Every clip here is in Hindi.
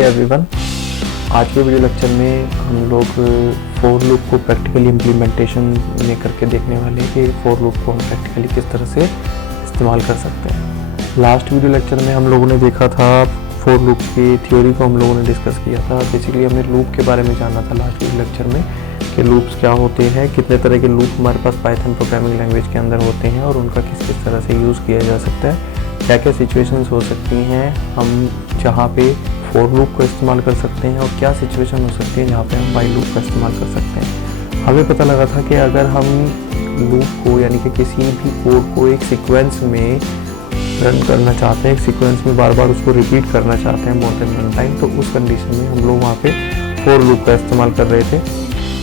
एवरीवन, आज के वीडियो लेक्चर में हम लोग फॉर लूप को प्रैक्टिकली इम्प्लीमेंटेशन में करके देखने वाले हैं कि फॉर लूप को हम प्रैक्टिकली किस तरह से इस्तेमाल कर सकते हैं। लास्ट वीडियो लेक्चर में हम लोगों ने देखा था फॉर लूप की थ्योरी को हम लोगों ने डिस्कस किया था। बेसिकली हमने लूप के बारे में जाना था लास्ट वीडियो लेक्चर में कि लूप्स क्या होते हैं, कितने तरह के लूप हमारे पास पाइथन प्रोग्रामिंग लैंग्वेज के अंदर होते हैं और उनका किस किस तरह से यूज़ किया जा सकता है, क्या क्या सिचुएशंस हो सकती हैं हम जहाँ पे फॉर लूप को इस्तेमाल कर सकते हैं और क्या सिचुएशन हो सकती है जहाँ पे हम व्हाइल लूप का इस्तेमाल कर सकते हैं। हमें पता लगा था कि अगर हम लूप को यानी कि किसी भी कोड को एक सीक्वेंस में रन करना चाहते हैं, एक सीक्वेंस में बार बार उसको रिपीट करना चाहते हैं मोर देन वन टाइम, तो उस कंडीशन में हम लोग वहाँ पे फॉर लूप का इस्तेमाल कर रहे थे।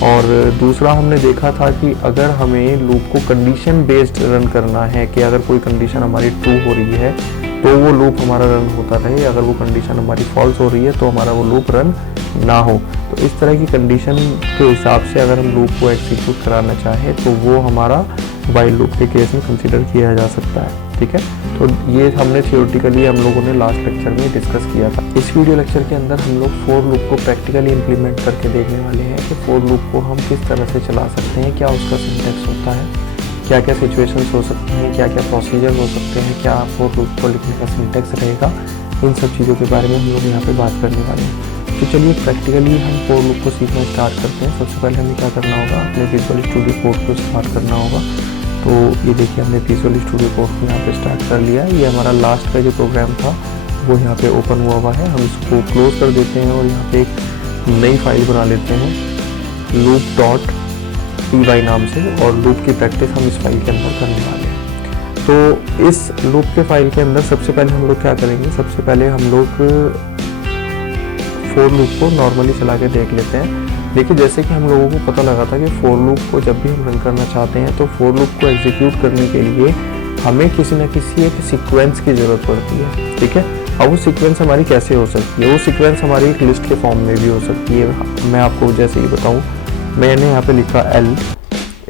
और दूसरा हमने देखा था कि अगर हमें लूप को कंडीशन बेस्ड रन करना है कि अगर कोई कंडीशन हमारी ट्रू हो रही है तो वो लूप हमारा रन होता रहे, अगर वो कंडीशन हमारी फॉल्स हो रही है तो हमारा वो लूप रन ना हो। तो इस तरह की कंडीशन के हिसाब से अगर हम लूप को एग्जीक्यूट कराना चाहें तो वो हमारा व्हाइल लूप के केस में कंसीडर किया जा सकता है। ठीक है, तो ये हमने थियोरेटिकली हम लोगों ने लास्ट लेक्चर में डिस्कस किया था। इस वीडियो लेक्चर के अंदर हम लोग फॉर लूप को प्रैक्टिकली इम्प्लीमेंट करके देखने वाले हैं कि फॉर लूप को हम किस तरह से चला सकते हैं, क्या उसका सिंटैक्स होता है, क्या क्या सिचुएशंस हो सकती हैं, क्या क्या प्रोसीजर हो सकते हैं, क्या फॉर लूप को लिखने का सिंटैक्स रहेगा, इन सब चीज़ों के बारे में हम लोग यहाँ पे बात करने वाले हैं। तो चलिए प्रैक्टिकली हम फॉर लूप को सीखना स्टार्ट करते हैं। सबसे पहले हमें क्या करना होगा, अपने विजुअल स्टूडियो कोड को स्टार्ट करना होगा। तो ये देखिए हमने विजुअल स्टूडियो कोड को यहाँ पे स्टार्ट कर लिया है। ये हमारा लास्ट का जो प्रोग्राम था वो यहाँ पे ओपन हुआ है। हम इसको क्लोज कर देते हैं और यहाँ पे एक नई फाइल बना लेते हैं loop.py नाम से, और लूप की प्रैक्टिस हम इस फाइल के अंदर करने वाले हैं। तो इस लूप के फाइल के अंदर सबसे पहले हम लोग क्या करेंगे, सबसे पहले हम लोग फॉर लूप को नॉर्मली चला के देख लेते हैं। देखिए जैसे कि हम लोगों को पता लगा था कि फॉर लूप को जब भी हम रन करना चाहते हैं तो फॉर लूप को एग्जीक्यूट करने के लिए हमें किसी न किसी एक सीक्वेंस की ज़रूरत पड़ती है। ठीक है, अब वो सीक्वेंस हमारी कैसे हो सकती है, वो सीक्वेंस हमारी एक लिस्ट के फॉर्म में भी हो सकती है। मैं आपको जैसे ही बताऊँ, मैंने यहाँ पे लिखा L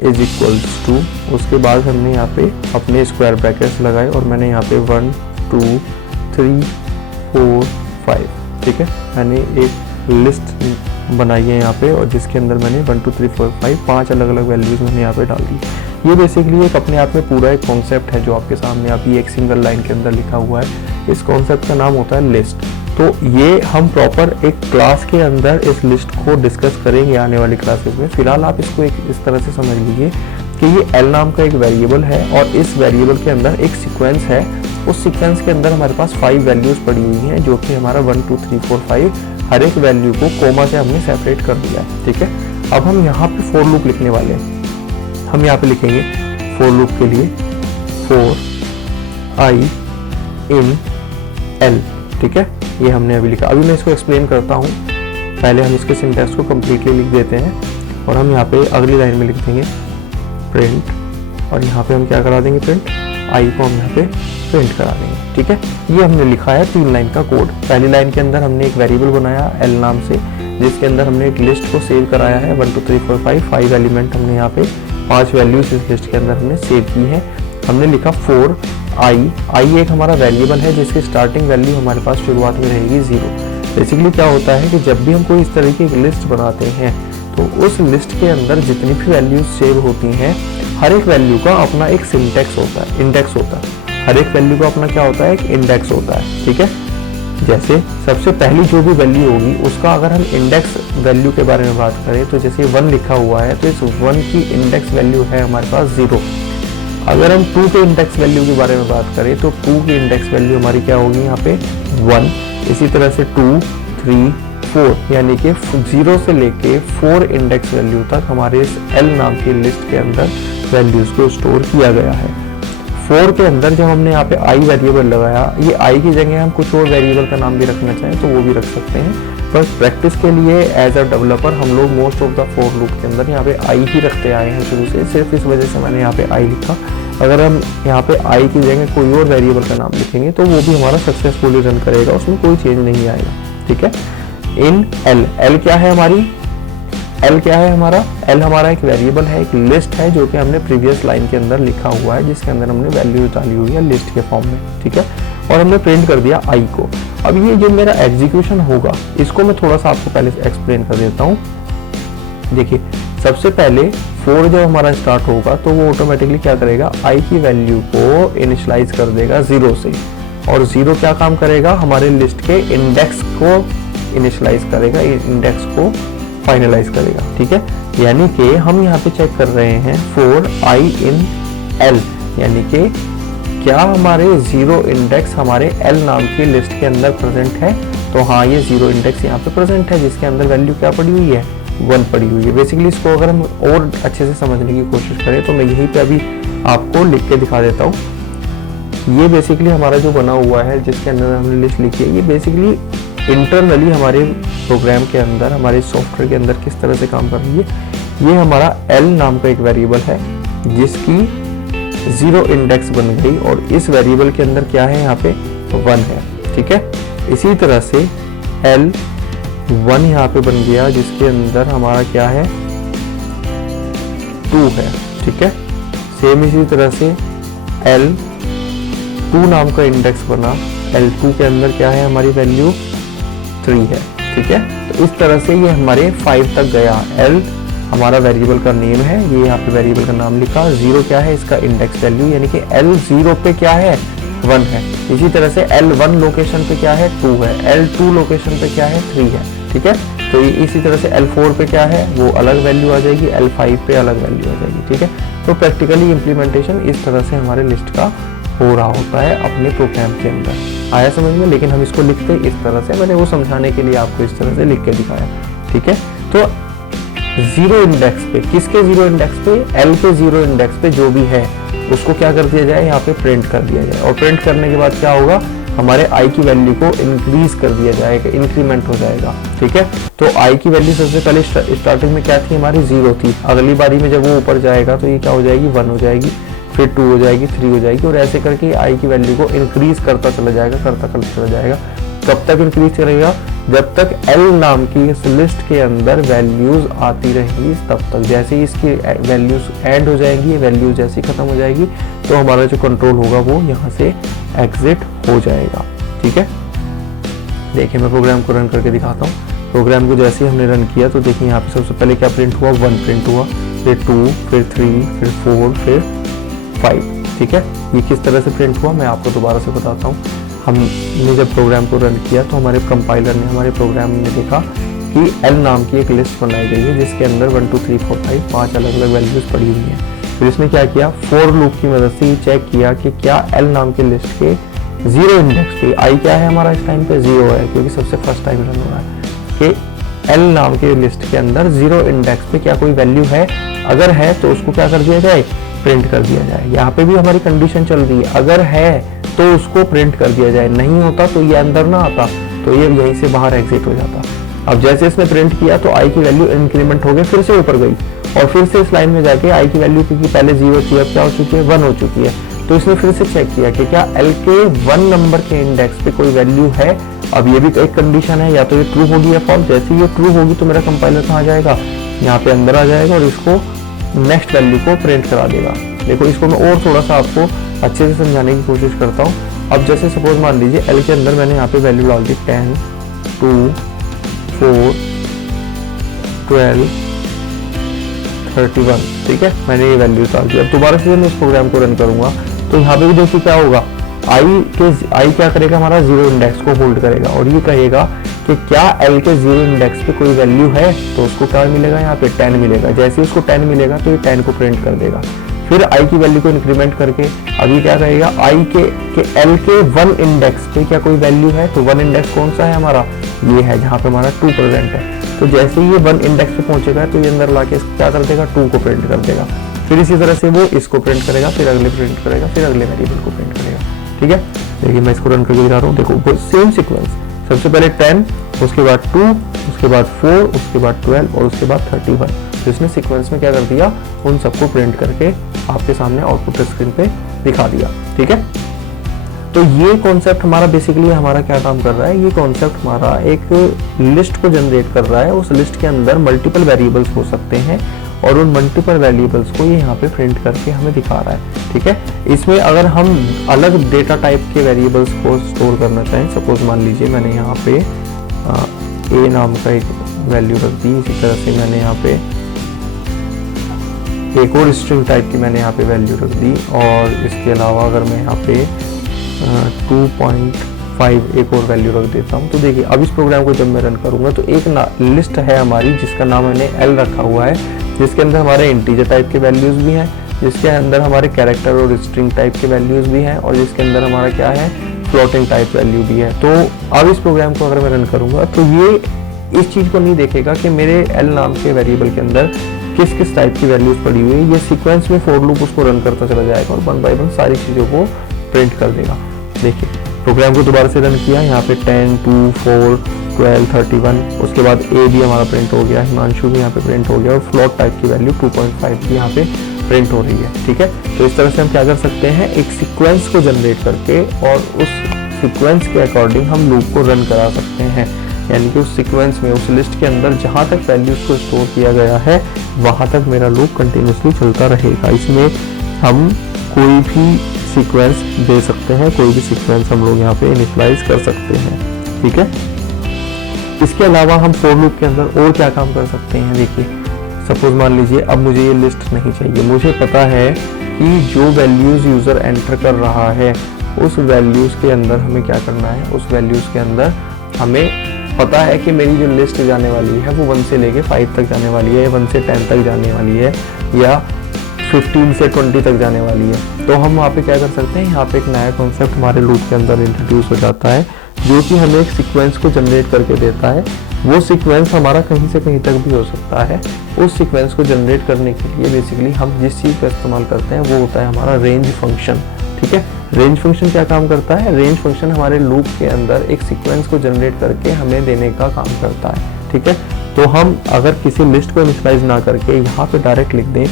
= उसके बाद हमने यहाँ पे अपने स्क्वायर ब्रैकेट्स लगाए और मैंने यहाँ पे 1 2 3 4 5, ठीक है, मैंने एक लिस्ट बनाई है यहाँ पे और जिसके अंदर मैंने 1 2 3 4 5 5 अलग अलग वैल्यूज मैंने यहाँ पे डाल दी। ये बेसिकली एक अपने आप में पूरा एक कॉन्सेप्ट है जो आपके सामने अभी एक सिंगल लाइन के अंदर लिखा हुआ है। इस कॉन्सेप्ट का नाम होता है लिस्ट। तो ये हम प्रॉपर एक क्लास के अंदर इस लिस्ट को डिस्कस करेंगे आने वाली क्लासेस में। फिलहाल आप इसको एक इस तरह से समझ लीजिए कि ये L नाम का एक वेरिएबल है और इस वेरिएबल के अंदर एक सीक्वेंस है। उस सीक्वेंस के अंदर हमारे पास 5 वैल्यूज पड़ी हुई हैं जो कि हमारा 1 2 3 4 5 हर एक वैल्यू को कोमा से हमने सेपरेट कर दिया है। ठीक है, अब हम यहाँ पे फॉर लूप लिखने वाले हैं। हम यहाँ पे लिखेंगे फॉर लूप के लिए for I in L। ठीक है, ये हमने अभी लिखा। अभी मैं इसको एक्सप्लेन करता हूँ। पहले हम इसके सिंटैक्स को कम्प्लीटली लिख देते हैं और हम यहाँ पे अगली लाइन में लिख देंगे प्रिंट, और यहाँ पे हम क्या करा देंगे, प्रिंट आई को हम यहाँ पे प्रिंट करा देंगे। ठीक है, ये हमने लिखा है 3 लाइन का कोड। पहली लाइन के अंदर हमने एक वेरिएबल बनाया L नाम से जिसके अंदर हमने एक लिस्ट को सेव कराया है 1 2 3 4 5 एलिमेंट हमने यहाँ पे 5 वैल्यूज इस लिस्ट के अंदर हमने सेव की है। हमने लिखा फॉर आई एक हमारा वेरिएबल है जिसकी स्टार्टिंग वैल्यू हमारे पास शुरुआत में रहेगी 0। बेसिकली क्या होता है कि जब भी हम कोई इस तरह की एक लिस्ट बनाते हैं तो उस लिस्ट के अंदर जितनी भी वैल्यूज सेव होती हैं हर एक वैल्यू का अपना एक सिंटैक्स होता है, इंडेक्स होता है। हर एक वैल्यू का अपना क्या होता है, एक इंडेक्स होता है। ठीक है, जैसे सबसे पहली जो भी वैल्यू होगी उसका अगर हम इंडेक्स वैल्यू के बारे में बात करें तो जैसे 1 लिखा हुआ है तो इस 1 की इंडेक्स वैल्यू है हमारे पास 0। अगर हम 2 के इंडेक्स वैल्यू के बारे में बात करें तो 2 की इंडेक्स वैल्यू हमारी क्या होगी यहाँ पे 1। इसी तरह से 2 3 4 यानी कि 0 से लेके 4 इंडेक्स वैल्यू तक हमारे इस L नाम की लिस्ट के अंदर वैल्यूज को स्टोर किया गया है। 4 के अंदर जब हमने यहाँ पे I वेरिएबल लगाया, ये I की जगह हम कुछ और वेरिएबल का नाम भी रखना चाहें तो वो भी रख सकते हैं, पर प्रैक्टिस के लिए एज अ डेवलपर हम लोग most of the for loop के अंदर यहाँ पे I ही रखते आए हैं शुरू से। सिर्फ इस वजह से मैंने यहाँ पे I लिखा। अगर हम यहाँ पे I की जगह कोई और वेरिएबल का नाम लिखेंगे तो वो भी हमारा सक्सेसफुली रन करेगा, उसमें कोई चेंज नहीं आएगा। ठीक है, इन L क्या है हमारी, L क्या है हमारा, L हमारा एक वेरिएबल है, एक लिस्ट है जो कि हमने प्रीवियस लाइन के अंदर लिखा हुआ है जिसके अंदर हमने वैल्यू डाली हुई है लिस्ट के फॉर्म में। ठीक है, और हमने प्रिंट कर दिया I को। अब ये जो मेरा एग्जीक्यूशन होगा इसको मैं थोड़ा सा आपको पहले एक्सप्लेन कर देता हूँ। देखिए सबसे पहले 4 जब हमारा स्टार्ट होगा तो वो ऑटोमेटिकली क्या करेगा, i की वैल्यू को इनिशियलाइज कर देगा 0 से, और 0 क्या काम करेगा, हमारे लिस्ट के इंडेक्स को इनिशियलाइज करेगा, इंडेक्स को फाइनलाइज करेगा। ठीक है, यानी कि हम यहाँ पे चेक कर रहे हैं 4i in l, यानी कि क्या हमारे 0 इंडेक्स हमारे l नाम की लिस्ट के अंदर प्रेजेंट है। तो हाँ, ये 0 इंडेक्स यहाँ पे प्रेजेंट है जिसके अंदर वैल्यू क्या पड़ी हुई है, 1 पड़ी हुई है। बेसिकली इसको अगर हम और अच्छे से समझने की कोशिश करें तो मैं यहीं पे अभी आपको लिख के दिखा देता हूँ। ये बेसिकली हमारा जो बना हुआ है जिसके अंदर हमने लिस्ट लिखी है, ये बेसिकली इंटरनली हमारे प्रोग्राम के अंदर, हमारे सॉफ्टवेयर के अंदर किस तरह से काम कर रही है। ये हमारा l नाम का एक वेरिएबल है जिसकी 0 इंडेक्स बन गई और इस वेरिएबल के अंदर क्या है, यहाँ पे 1 है। ठीक है, इसी तरह से l1 यहाँ पे बन गया जिसके अंदर हमारा क्या है, 2 है। ठीक है, सेम इसी तरह से l2 नाम का इंडेक्स बना, l2 के अंदर क्या है, हमारी वैल्यू 3 है। ठीक है, तो इस तरह से ये हमारे 5 तक गया। l हमारा वेरिएबल का नेम है, ये यहाँ पे वेरिएबल का नाम लिखा, 0 क्या है, इसका इंडेक्स वैल्यू, यानी कि l0 पे क्या है, 1 है। इसी तरह से l1 लोकेशन पे क्या है, 2 है, l2 लोकेशन पे क्या है, 3 है। ठीक है, तो ये इसी तरह से l4 पे क्या है, वो अलग वैल्यू आ जाएगी, l5 पे अलग वैल्यू आ जाएगी। ठीक है, तो प्रैक्टिकली इम्प्लीमेंटेशन इस तरह से हमारे लिस्ट का हो रहा होता है अपने प्रोग्राम के अंदर। आया समझ में, लेकिन हम इसको लिखते इस तरह से, मैंने वो समझाने के लिए आपको इस तरह से लिख के दिखाया। ठीक है, तो 0 इंडेक्स पे, किसके 0 इंडेक्स पे, l के 0 इंडेक्स पे जो भी है उसको क्या कर दिया जाए, यहाँ पे प्रिंट कर दिया जाए, और प्रिंट करने के बाद क्या होगा, हमारे i की वैल्यू को इंक्रीज कर दिया जाएगा, इंक्रीमेंट हो जाएगा। ठीक है, तो i की वैल्यू सबसे पहले स्टार्टिंग में क्या थी, हमारी 0 थी। अगली बारी में जब वो ऊपर जाएगा तो ये क्या हो जाएगी, 1 हो जाएगी, फिर 2 हो जाएगी, 3 हो जाएगी, और ऐसे करके i की वैल्यू को इंक्रीज करता चला जाएगा। कब तक इंक्रीज करेगा, जब तक l नाम की इस लिस्ट के अंदर वैल्यूज आती रहेंगी तब तक। जैसे ही इसकी वैल्यूज एंड हो जाएंगी, ये वैल्यूज जैसे ही खत्म हो जाएगी तो हमारा जो कंट्रोल होगा वो यहाँ से एग्जिट हो जाएगा। ठीक है, देखिए मैं प्रोग्राम को रन करके दिखाता हूँ। प्रोग्राम को जैसे ही हमने रन किया तो देखिए यहाँ पे सबसे पहले क्या प्रिंट हुआ, 1 प्रिंट हुआ, फिर 2, फिर 3, फिर 4, फिर 5। ठीक है, ये किस तरह से प्रिंट हुआ मैं आपको दोबारा से बताता हूँ। हमने जब प्रोग्राम को रन किया तो हमारे कंपाइलर ने, हमारे प्रोग्राम ने देखा कि l नाम की एक लिस्ट बनाई गई है जिसके अंदर 1 2 3 4 5 5 अलग अलग वैल्यूज पड़ी हुई हैं। फिर इसने क्या किया, फॉर लूप की मदद से ये चेक किया कि क्या l नाम के लिस्ट के 0 इंडेक्स पे, i क्या है हमारा इस टाइम पे 0 है क्योंकि सबसे फर्स्ट टाइम रन हो रहा है, कि l नाम के लिस्ट के अंदर 0 इंडेक्स पे क्या कोई वैल्यू है, अगर है तो उसको क्या कर दिया जाए, प्रिंट कर दिया जाए। यहाँ पे भी हमारी कंडीशन चल रही है, अगर है तो उसको प्रिंट कर दिया जाए, नहीं होता तो ये अंदर ना आता तो ये यहीं से बाहर एग्जिट हो जाता। अब जैसे इसने प्रिंट किया तो i की वैल्यू इंक्रीमेंट हो गई, फिर से ऊपर गई, और फिर से इस लाइन में जाके i की वैल्यू क्योंकि पहले 0 थी अब क्या हो चुकी है, 1 हो चुकी है। तो इसने फिर से चेक किया कि क्या l के 1 नंबर के इंडेक्स पे कोई वैल्यू है। अब ये भी एक कंडीशन है, या तो ये ट्रू होगी या फॉल्स। जैसे ये ट्रू होगी तो मेरा कंपाइलर कहाँ जाएगा, यहाँ पे अंदर आ जाएगा और इसको नेक्स्ट वैल्यू को प्रिंट करा देगा। देखो इसको मैं और थोड़ा सा आपको अच्छे से समझाने की कोशिश करता हूँ। अब जैसे सपोज मान लीजिए l के अंदर मैंने यहाँ पे वैल्यू डाल दी 10, 2, 4, 12, 31। ठीक है, मैंने ये वैल्यू डाल दी। अब दोबारा से मैं इस प्रोग्राम को रन करूंगा तो यहाँ पे भी देखिए क्या होगा, i क्या करेगा, हमारा 0 इंडेक्स को होल्ड करेगा और ये कहेगा कि क्या l के 0 इंडेक्स पे कोई वैल्यू है, तो उसको क्या मिलेगा, यहाँ पे 10 मिलेगा। जैसे उसको 10 मिलेगा तो ये 10 को प्रिंट कर देगा। फिर i की वैल्यू को इंक्रीमेंट करके अभी क्या कहेगा, i के l के 1 इंडेक्स पे क्या कोई वैल्यू है, तो 1 इंडेक्स कौन सा है हमारा, ये है जहाँ पे हमारा 2 प्रेजेंट है। तो जैसे ही ये 1 इंडेक्स पे पहुंचेगा तो ये अंदर लाके क्या कर देगा, 2 को प्रिंट कर देगा। फिर इसी तरह से वो इसको प्रिंट करेगा, फिर अगले प्रिंट करेगा, फिर अगले वेरिएबल को प्रिंट करेगा। ठीक है, देखिए मैं इसको रन करके दिखा रहा हूँ। देखो सेम सीक्वेंस, सबसे पहले 10, उसके बाद 2, उसके बाद 4, उसके बाद 12 और उसके बाद 31। तो इसने सीक्वेंस में क्या कर दिया, उन सबको प्रिंट करके आपके सामने आउटपुट स्क्रीन पे दिखा दिया। ठीक है, तो ये कॉन्सेप्ट हमारा बेसिकली हमारा क्या काम कर रहा है, ये कॉन्सेप्ट हमारा एक लिस्ट को जनरेट कर रहा है। उस लिस्ट के अंदर मल्टीपल वेरिएबल्स हो सकते हैं और उन मल्टीपल वेरिएबल्स को ये यहाँ पे प्रिंट करके हमें दिखा रहा है। ठीक है, इसमें अगर हम अलग डेटा टाइप के वेरिएबल्स को स्टोर करना चाहें, सपोज मान लीजिए मैंने यहाँ पे ए नाम का एक वैल्यू रख दी, इसी तरह से मैंने यहाँ पे एक और स्ट्रिंग टाइप की मैंने यहाँ पे वैल्यू रख दी, और इसके अलावा अगर मैं यहाँ पे 2.5 एक और वैल्यू रख देता हूँ, तो देखिए अब इस प्रोग्राम को जब मैं रन करूँगा तो एक लिस्ट है हमारी जिसका नाम मैंने एल रखा हुआ है, जिसके अंदर हमारे इंटीजर टाइप के वैल्यूज़ भी हैं, जिसके अंदर हमारे कैरेक्टर और स्ट्रिंग टाइप के वैल्यूज़ भी हैं, और जिसके अंदर हमारा क्या है, फ्लोटिंग टाइप वैल्यू भी है। तो अब इस प्रोग्राम को अगर मैं रन करूँगा तो ये इस चीज़ को नहीं देखेगा कि मेरे एल नाम के वेरिएबल के अंदर किस किस टाइप की वैल्यूज़ पड़ी हुई है। ये सीक्वेंस में फॉर लूप उसको रन करता चला जाएगा और 1 बाय 1 सारी चीज़ों को प्रिंट कर देगा। देखिए प्रोग्राम को दोबारा से रन किया, यहाँ पे 10, 2, 4, 12, 31, उसके बाद ए भी हमारा प्रिंट हो गया, हिमांशु भी यहाँ पे प्रिंट हो गया, और फ्लोट टाइप की वैल्यू 2.5 भी यहाँ पे प्रिंट हो रही है। ठीक है, तो इस तरह से हम क्या कर सकते हैं, एक सीक्वेंस को जनरेट करके और उस सीक्वेंस के अकॉर्डिंग हम लूप को रन करा सकते हैं। यानी कि उस सीक्वेंस में, उस लिस्ट के अंदर जहाँ तक वैल्यूज़ को स्टोर किया गया है वहाँ तक मेरा लूप कंटिन्यूसली चलता रहेगा। इसमें हम कोई भी सीक्वेंस दे सकते हैं, कोई भी सीक्वेंस हम लोग यहाँ पे इनिशियलाइज कर सकते हैं। ठीक है, इसके अलावा हम फॉर लूप के अंदर और क्या काम कर सकते हैं। देखिए सपोज मान लीजिए अब मुझे ये लिस्ट नहीं चाहिए, मुझे पता है कि जो वैल्यूज़ यूज़र एंटर कर रहा है उस वैल्यूज़ के अंदर हमें क्या करना है, उस वैल्यूज़ के अंदर हमें पता है कि मेरी जो लिस्ट जाने वाली है वो 1 से लेके 5 तक जाने वाली है, या 1 से 10 तक जाने वाली है, या 15 से 20 तक जाने वाली है। तो हम वहाँ पे क्या कर सकते हैं, यहाँ पे एक नया कॉन्सेप्ट हमारे लूप के अंदर इंट्रोड्यूस हो जाता है, जो कि हमें एक सीक्वेंस को जनरेट करके देता है। वो सीक्वेंस हमारा कहीं से कहीं तक भी हो सकता है। उस सीक्वेंस को जनरेट करने के लिए बेसिकली हम जिस चीज़ का इस्तेमाल करते हैं वो होता है हमारा रेंज फंक्शन। ठीक है, रेंज फंक्शन क्या काम करता है, रेंज फंक्शन हमारे लूप के अंदर एक सीक्वेंस को जनरेट करके हमें देने का काम करता है। ठीक है, तो हम अगर किसी लिस्ट को इनिशियलाइज ना करके यहाँ पे डायरेक्ट लिख दें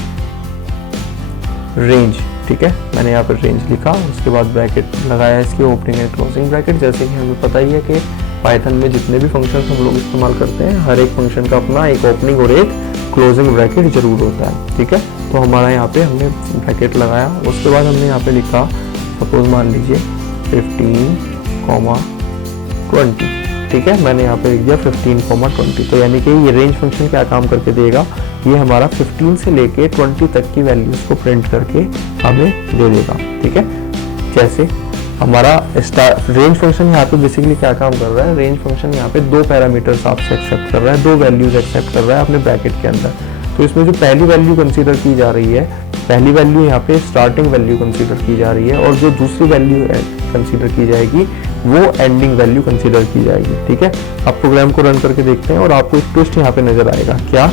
रेंज, ठीक है, मैंने यहाँ पर रेंज लिखा, उसके बाद ब्रैकेट लगाया इसकी ओपनिंग एंड क्लोजिंग ब्रैकेट। जैसे कि हमें पता ही है कि पाइथन में जितने भी फंक्शंस हम लोग इस्तेमाल करते हैं हर एक फंक्शन का अपना एक ओपनिंग और एक क्लोजिंग ब्रैकेट जरूर होता है। ठीक है, तो हमारा यहाँ पे हमने ब्रैकेट लगाया, उसके बाद हमने यहाँ पे लिखा सपोज मान लीजिए 15,20। ठीक है, मैंने यहाँ पे लिख दिया 15,20। तो यानी कि ये रेंज फंक्शन क्या काम करके देगा, ये हमारा 15 से लेके 20 तक की वैल्यूज़ को प्रिंट करके हमें दे देगा। ठीक है, जैसे हमारा रेंज फंक्शन यहाँ पे बेसिकली क्या काम कर रहा है, रेंज फंक्शन यहाँ पे 2 पैरामीटर्स आपसे एक्सेप्ट कर रहा है, 2 वैल्यूज एक्सेप्ट कर रहा है अपने ब्रैकेट के अंदर। तो इसमें जो पहली वैल्यू कंसीडर की जा रही है, पहली वैल्यू यहाँ पे स्टार्टिंग वैल्यू कंसीडर की जा रही है, और जो दूसरी वैल्यू कंसीडर की जाएगी वो एंडिंग वैल्यू कंसीडर की जाएगी। ठीक है, अब प्रोग्राम को रन करके देखते हैं और आपको एक ट्विस्ट यहाँ पे नजर आएगा। क्या,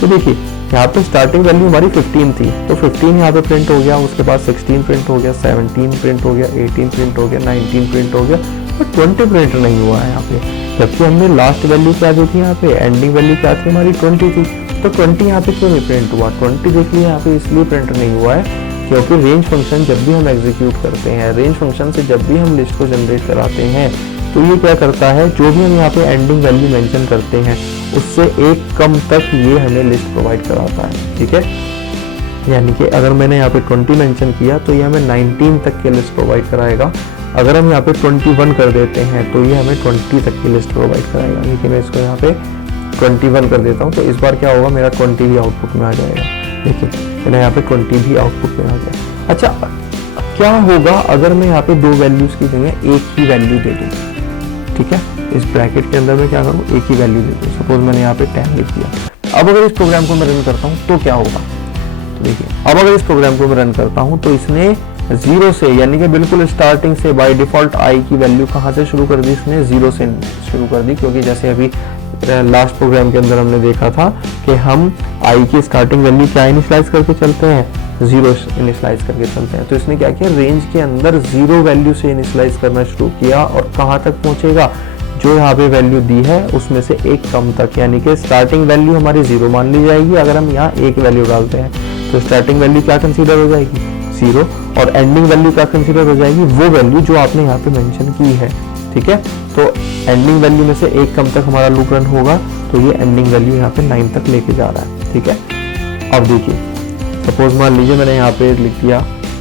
तो देखिए यहाँ पे स्टार्टिंग वैल्यू हमारी 15 थी, तो 15 यहाँ पे प्रिंट हो गया, उसके बाद 16 प्रिंट हो गया, 17 प्रिंट हो गया, 18 प्रिंट हो गया, 19 प्रिंट हो गया, और 20 प्रिंट नहीं हुआ है यहाँ पे। जबकि हमने लास्ट वैल्यू क्या दी थी, यहाँ पे एंडिंग वैल्यू क्या थी हमारी 20 थी, तो 20 यहाँ पे क्यों नहीं प्रिंट हुआ, 20 देखिए यहाँ पे इसलिए प्रिंट नहीं हुआ है क्योंकि रेंज फंक्शन जब भी हम एग्जीक्यूट करते हैं, रेंज फंक्शन से जब भी हम लिस्ट को जनरेट कराते हैं, तो ये क्या करता है, जो भी हम यहाँ पे एंडिंग वैल्यू मेंशन करते हैं उससे एक कम तक ये हमें लिस्ट प्रोवाइड कराता है। ठीक है, यानी कि अगर मैंने यहाँ पे 20 मेंशन किया तो ये हमें 19 तक की लिस्ट प्रोवाइड कराएगा। अगर हम यहाँ पे 21 कर देते हैं तो ये हमें 20 तक की लिस्ट प्रोवाइड कराएगा। लेकिन मैं इसको यहाँ पे 21 कर देता हूँ, तो इस बार क्या होगा, मेरा 20 भी आउटपुट में आ जाएगा। देखिए मैंने यहाँ पे 20 भी आउटपुट में आ गया। अच्छा, क्या होगा अगर मैं यहाँ पे 2 वैल्यूज की जगह एक ही वैल्यू दे दूँ। ठीक है, इस ब्रैकेट के अंदर मैं क्या करूँ, एक ही वैल्यू दे दूँ। सपोज मैंने यहाँ पे 10 लिख दिया। अब अगर इस प्रोग्राम को मैं रन करता हूँ तो क्या होगा, तो देखिए अब अगर इस प्रोग्राम को मैं रन करता हूँ तो इसने 0 से, यानी कि बिल्कुल स्टार्टिंग से बाय डिफॉल्ट आई की वैल्यू कहाँ से शुरू कर दी, इसने 0 से शुरू कर दी। क्योंकि जैसे अभी लास्ट प्रोग्राम के अंदर हमने देखा था कि हम आई की स्टार्टिंग वैल्यू क्या इनिशियलाइज करके चलते हैं, 0 इनिशियलाइज करके चलते हैं। तो इसने क्या किया, रेंज के अंदर 0 वैल्यू से इनिशियलाइज करना शुरू किया, और कहाँ तक पहुंचेगा, जो यहाँ पे वैल्यू दी है उसमें से एक कम तक। यानी कि स्टार्टिंग वैल्यू हमारी 0 मान ली जाएगी, अगर हम यहाँ एक वैल्यू डालते हैं तो स्टार्टिंग वैल्यू क्या कंसीडर हो जाएगी, 0, और एंडिंग वैल्यू क्या कंसीडर हो जाएगी, वो वैल्यू जो आपने यहाँ पे मेंशन की है। ठीक है, तो एंडिंग वैल्यू में से एक कम तक हमारा लूप रन होगा, तो ये एंडिंग वैल्यू यहाँ पे 9 तक लेके जा रहा है। ठीक है, अब देखिए सपोज मान लीजिए मैंने यहाँ पे लिख दिया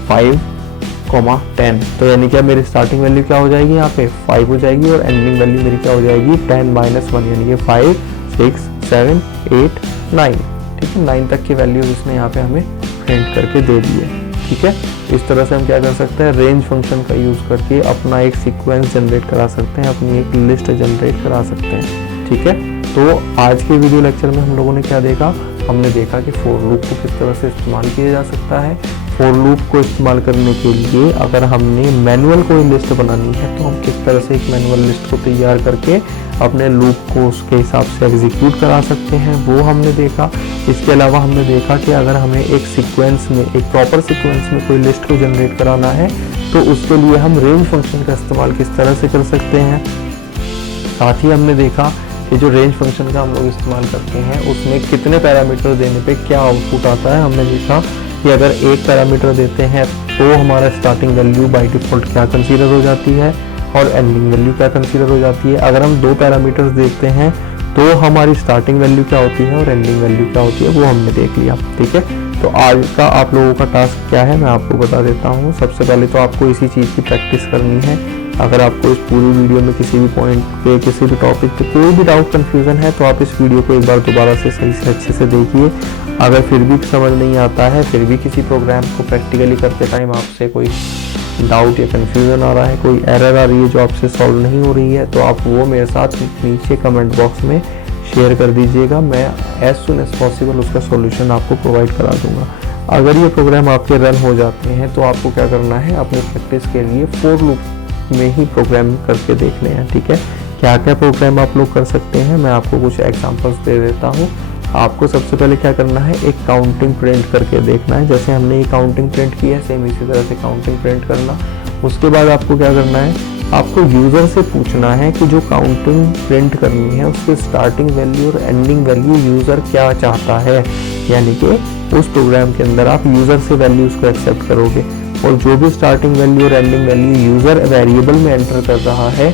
5,10, तो यानी क्या मेरी स्टार्टिंग वैल्यू क्या हो जाएगी, यहाँ पे 5 हो जाएगी और एंडिंग वैल्यू मेरी क्या हो जाएगी 10 - 1, यानी कि 5, 6, 7, 8, 9। ठीक है, 9 तक की वैल्यूज इसने यहाँ पे हमें प्रिंट करके दे दी है। ठीक है, इस तरह से हम क्या कर सकते हैं, रेंज फंक्शन का यूज़ करके अपना एक सीक्वेंस जनरेट करा सकते हैं, अपनी एक लिस्ट जनरेट करा सकते हैं। ठीक है, तो आज के वीडियो लेक्चर में हम लोगों ने क्या देखा, हमने देखा कि फॉर लूप को किस तरह से इस्तेमाल किया जा सकता है। फॉर लूप को इस्तेमाल करने के लिए अगर हमने मैनुअल कोई लिस्ट बनानी है तो हम किस तरह से एक मैनुअल लिस्ट को तैयार करके अपने लूप को उसके हिसाब से एग्जीक्यूट करा सकते हैं, वो हमने देखा। इसके अलावा हमने देखा कि अगर हमें एक सीक्वेंस में, एक प्रॉपर सीक्वेंस में कोई लिस्ट को जनरेट कराना है तो उसके लिए हम रेंज फंक्शन का इस्तेमाल किस तरह से कर सकते हैं। साथ ही हमने देखा कि जो रेंज फंक्शन का हम लोग इस्तेमाल करते हैं उसमें कितने पैरामीटर देने पे क्या आउटपुट आता है। हमने देखा कि अगर एक पैरामीटर देते हैं तो हमारा स्टार्टिंग वैल्यू बाय डिफ़ॉल्ट क्या कंसीडर हो जाती है और एंडिंग वैल्यू क्या कंसीडर हो जाती है। अगर हम 2 पैरामीटर्स देखते हैं तो हमारी स्टार्टिंग वैल्यू क्या होती है और एंडिंग वैल्यू क्या होती है, वो हमने देख लिया। ठीक है, तो आज का आप लोगों का टास्क क्या है मैं आपको बता देता हूँ। सबसे पहले तो आपको इसी चीज़ की प्रैक्टिस करनी है। अगर आपको इस पूरी वीडियो में किसी भी पॉइंट पे, किसी भी टॉपिक पे कोई भी डाउट कन्फ्यूज़न है तो आप इस वीडियो को एक बार दोबारा से सही से अच्छे से देखिए। अगर फिर भी समझ नहीं आता है, फिर भी किसी प्रोग्राम को प्रैक्टिकली करते टाइम आपसे कोई डाउट या कन्फ्यूज़न आ रहा है, कोई एरर आ रही है जो आपसे सॉल्व नहीं हो रही है, तो आप वो मेरे साथ नीचे कमेंट बॉक्स में शेयर कर दीजिएगा। मैं एज सुन एज पॉसिबल उसका सॉल्यूशन आपको प्रोवाइड करा दूंगा। अगर ये प्रोग्राम आपके रन हो जाते हैं तो आपको क्या करना है, अपनी प्रैक्टिस के लिए फॉर लूप में ही प्रोग्राम करके देखने हैं। ठीक है, क्या क्या प्रोग्राम आप लोग कर सकते हैं, मैं आपको कुछ एग्जांपल्स दे देता हूँ। आपको सबसे पहले क्या करना है, एक काउंटिंग प्रिंट करके देखना है। जैसे हमने ये काउंटिंग प्रिंट की है, सेम इसी तरह से काउंटिंग प्रिंट करना। उसके बाद आपको क्या करना है, आपको यूज़र से पूछना है कि जो काउंटिंग प्रिंट करनी है उसके स्टार्टिंग वैल्यू और एंडिंग वैल्यू यूज़र क्या चाहता है। यानी कि उस प्रोग्राम के अंदर आप यूज़र से वैल्यूज़ को एक्सेप्ट करोगे और जो भी स्टार्टिंग वैल्यू और एंडिंग वैल्यू यूज़र वेरिएबल में एंटर कर रहा है,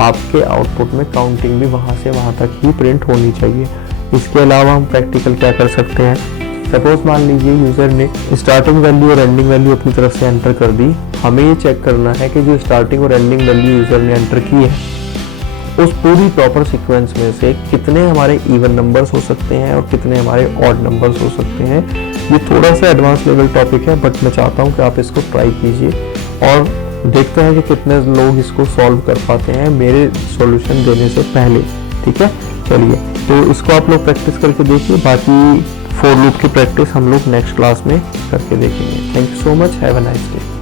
आपके आउटपुट में काउंटिंग भी वहाँ से वहाँ तक ही प्रिंट होनी चाहिए। इसके अलावा हम प्रैक्टिकल क्या कर सकते हैं, सपोज मान लीजिए यूज़र ने स्टार्टिंग वैल्यू और एंडिंग वैल्यू अपनी तरफ से एंटर कर दी। हमें ये चेक करना है कि जो स्टार्टिंग और एंडिंग वैल्यू यूज़र ने एंटर की है उस पूरी प्रॉपर सीक्वेंस में से कितने हमारे इवन नंबर्स हो सकते हैं और कितने हमारे ऑड नंबर्स हो सकते हैं। ये थोड़ा सा एडवांस लेवल टॉपिक है, बट मैं चाहता हूँ कि आप इसको ट्राई कीजिए और देखते हैं कि कितने लोग इसको सॉल्व कर पाते हैं मेरे सॉल्यूशन देने से पहले। ठीक है, चलिए तो इसको आप लोग प्रैक्टिस करके देखिए। बाकी फॉर लूप की प्रैक्टिस हम लोग नेक्स्ट क्लास में करके देखेंगे। Thank you so much, have a nice day.